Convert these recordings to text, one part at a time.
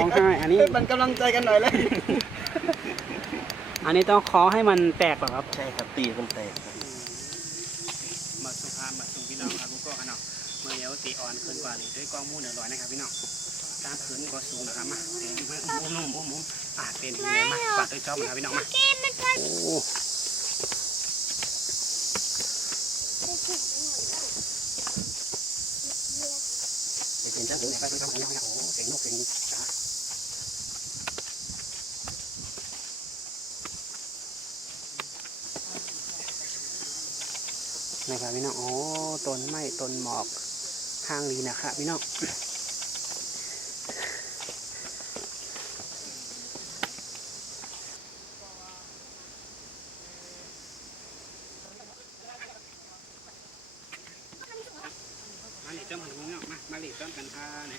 ร้องไห้อันนี้มันกำลังใจกันหน่อยเลยอันนี้ต้องเคาะให้มันแตกเหรอครับใช่ครับตีมันแตกมาสุภาพมาสูงพี่น้องครับลูกก็ขนาดเมื่อเดี๋ยวตีอ่อนขึ้นกว่านี้ด้วยกล้องมูเหนือลอยนะครับพี่น้องตามพื้นก็สูงนะครับมาเต็มมุมเป็นยังไงมาฝากด้วยจอบนะครับพี่น้องมาโอ้เห็นจังเลยไปทำยังไงโอ้เสียงนกเสียงจ้านะครับพี่น้องโอ้ต้นไม้ต้นหมอกห้างดีนะครับพี่น้องมาหลีจ้องหันมึงเนาะมาหลีจ้องกันพาไหน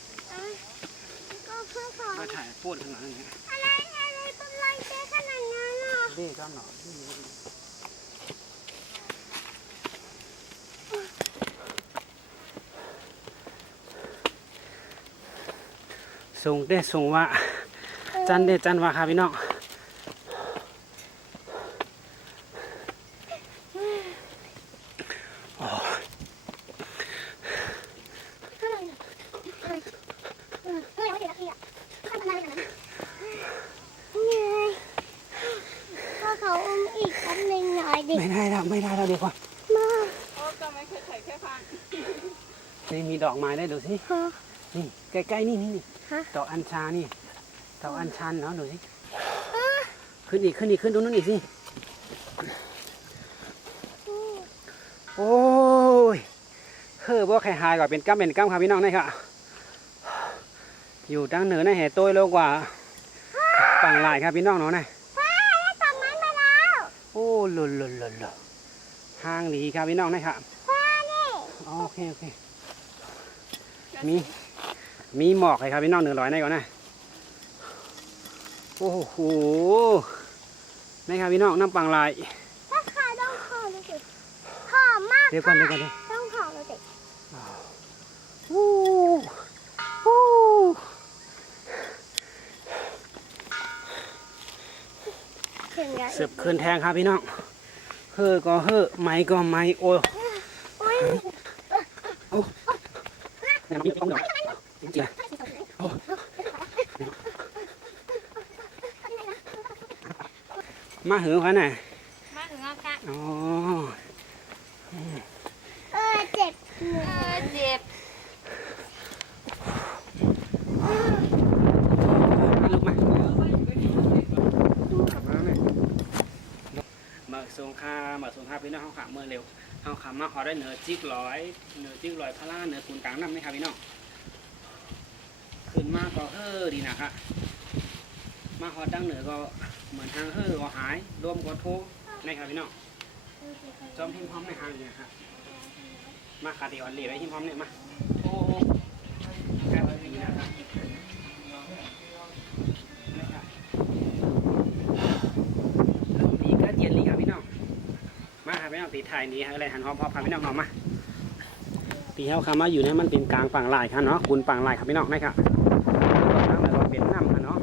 มาถ่ายพูดขนาดนี้อะไรเป็นไรเจ๊ขนาดนั้นอ่ะเด้จ้องหนอสูงเด้สูงว่าจันเด้จันว่าครับพี่น้องไม่ได้แล้วดีกว่านี่มีดอกไม้ได้ดูสินี่ใกล้ๆนี่ดอกอัญชันนี่ดอกอัญชันเนาะดูสิขึ้นตรงนู้นอีกสิโอ้ยบ่ใครหายกว่าเป็นก้ามครับพี่น้องนะครับอยู่ตั้งเหนือในแห่โต้ยโลกว่าปังหลายครับพี่น้องเนาะนะโอ้หล่นห้างดีครับพี่น้องนะครับโอเคมีหมอกเลยครับพี่น้อง100ในก่อนนะโอ้โหนี่ครับพี่น้องน้ำปังลายถ้าขายต้องขอเลยสิหอมมากเดี๋ยวก่อนต้องขอเลยสิเสิร์ฟคืนแทงครับพี่น้องก็ไม้ก็ไม้โอ้เนี่ยมันมีต้องดอกจริงๆมาหือเขาน่ะมาถึงแล้วค่ะอ๋อเจ็บลุกมาส่งค่าพี่น้องเขาขาเมื่อเร็วเขาขามาขอได้เหนือจิ๊กร้อยพลาเหนือคูณกลางน้ำไหมครับพี่น้องขึ้นมากก็ดีนะครับมาขอตั้งเหนือก็เหมือนทางก็หายรวมก็ทุกนะครับพี่น้องจอมพิมพ์พร้อมในทางนี้ครับมาขาดีอ่อนเหลี่ยมไอ้พิมพ์พร้อมเนี่ยมาโอ้แค่แบบนี้นะครับมีกระเจี๊ยบลีครับพี่น้องมาครับพี่น้องตีไทยนี้อะไรหันหอมพอพาพี่น้องมาตีเท้าคำว่าอยู่เนี่ยมันเป็นกลางฝั่งลายครับเนาะคุณฝั่งลายครับพี่น้องนะครับตั้งแต่เราเป็นน้ำครับเนาะ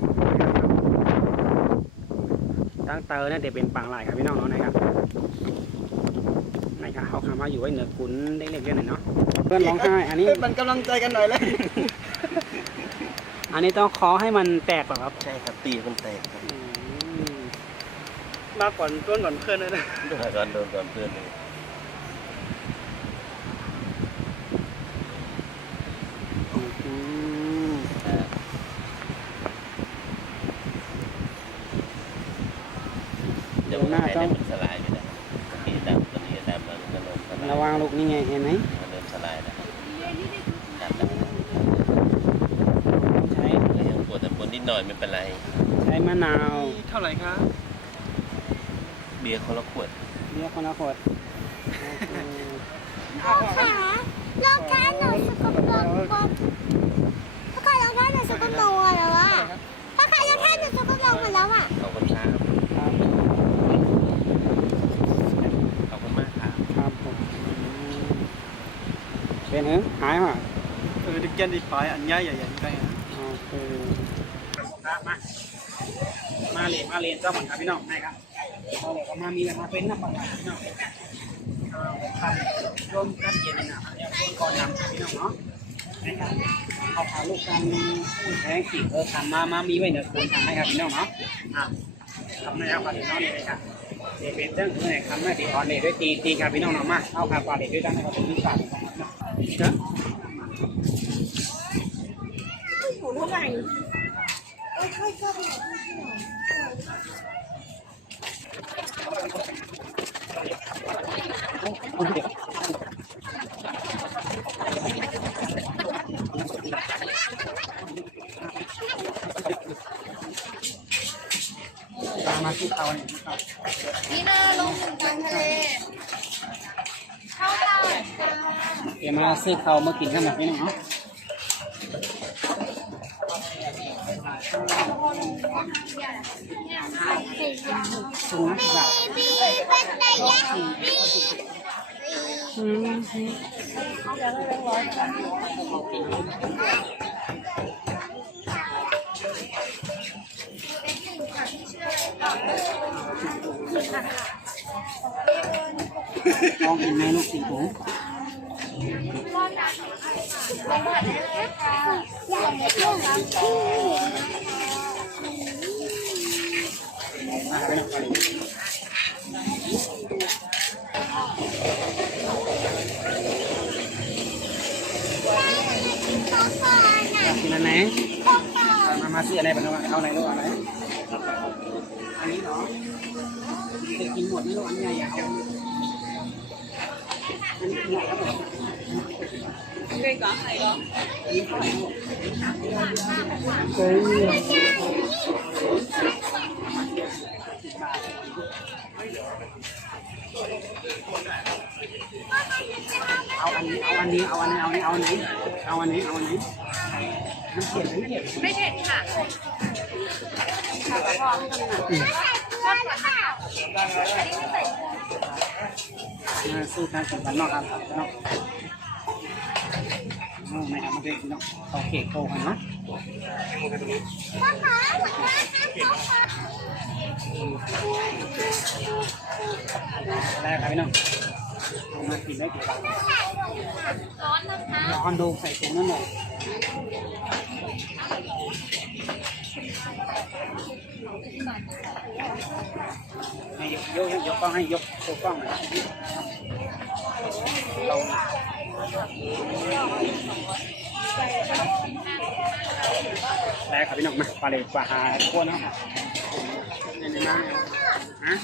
ตั้งเตอร์เนี่ยเดี๋ยวเป็นฝั่งลายครับพี่น้องเนาะนะครับเขาคำว่าอยู่ไว้เหนือคุณเล็กๆเนาะเพื่อนร้องไห้อันนี้มันกำลังใจกันหน่อยเลยอันนี้ต้องเคาะให้มันแตกเหรอครับใช่ครับตีมันแตกมาก่อนเพื่อนเลยนะโดนก่อนเพื่อนเลยเดี๋ยวหน้าต้องสลายไปแล้วตีดำตัวนี้ดำมันลงระวังลูกนี่ไงเห็นไหมมันเริ่มสลายแล้วใช้ยังปวดแต่ปวดนิดหน่อยไม่เป็นไรใช้มะนาว เท่าไหร่ครับเบียร์คนละขวดรองเท้าหนูสกปรกถ้าใครรองเท้าหนูสกปรกหมดแล้วอ่ะถ้าใครรองเท้าหนูสกปรกหมดแล้วอ่ะขอบคุณครับขอบคุณมากครับผมเป็นหายป่ะดิกันดีไปอันใหญ่ใหญ่ใหญ่โอเค ละมาเรียนเจ้าเหมือนครับพี่น้องนะครับเอาเลยก็มามีกันมาเป็นนักบังคับพี่น้องร่วมกันเย็นนะครับเนี่ยคนก่อนนำพี่น้องเนาะนะครับเอาพาลูกกันแทงขีดทำมามีไว้เหนือคุณทำให้ครับพี่น้องเนาะทำนะครับพี่น้องนี่นะครับเป็นเรื่องที่ไหนคำแม่ติดออนเลยด้วยตีครับพี่น้องเนาะมาเอาขาปลาเด็ดด้วยกันนะครับเป็นวิสาของมันเนาะหูเท่าไหร่ค่อยๆเข้าไปมาที่เตาเนี่ยครับ นี่นาลงกลางทะเลเข้าเตา เดี๋ยวมาซื้อเขามากินกันแบบนี้เนาะถุงละ10 บาทบีเป็นไงยังบี ลองกินไหมลูกสิถุงกินอะไรมาซื้ออะไรบ้างเอาอะไรลูกอะไรอันนี้เนาะจะกินหมดไหมลูกอันใหญ่เอาอันนี้ใหญ่ครับผมđây có này đóเอาอันนี้ไม่เผ็ดค่ะสู้การกินกันนอกครับนอกไม่ทำมาเด็กเนาะต่อเค้กโตกันเนาะแรกครับพี่น้องมากินได้กี่บาทร้อนนะคะร้อนดูใส่ถุงนั่นหน่อยให้ยกกล้องให้ยกโชว์กล้องหน่อยเราแล้วครับพี่น้องมาปลาเล็กปลาหาขั้วเนาะนี่นะฮะ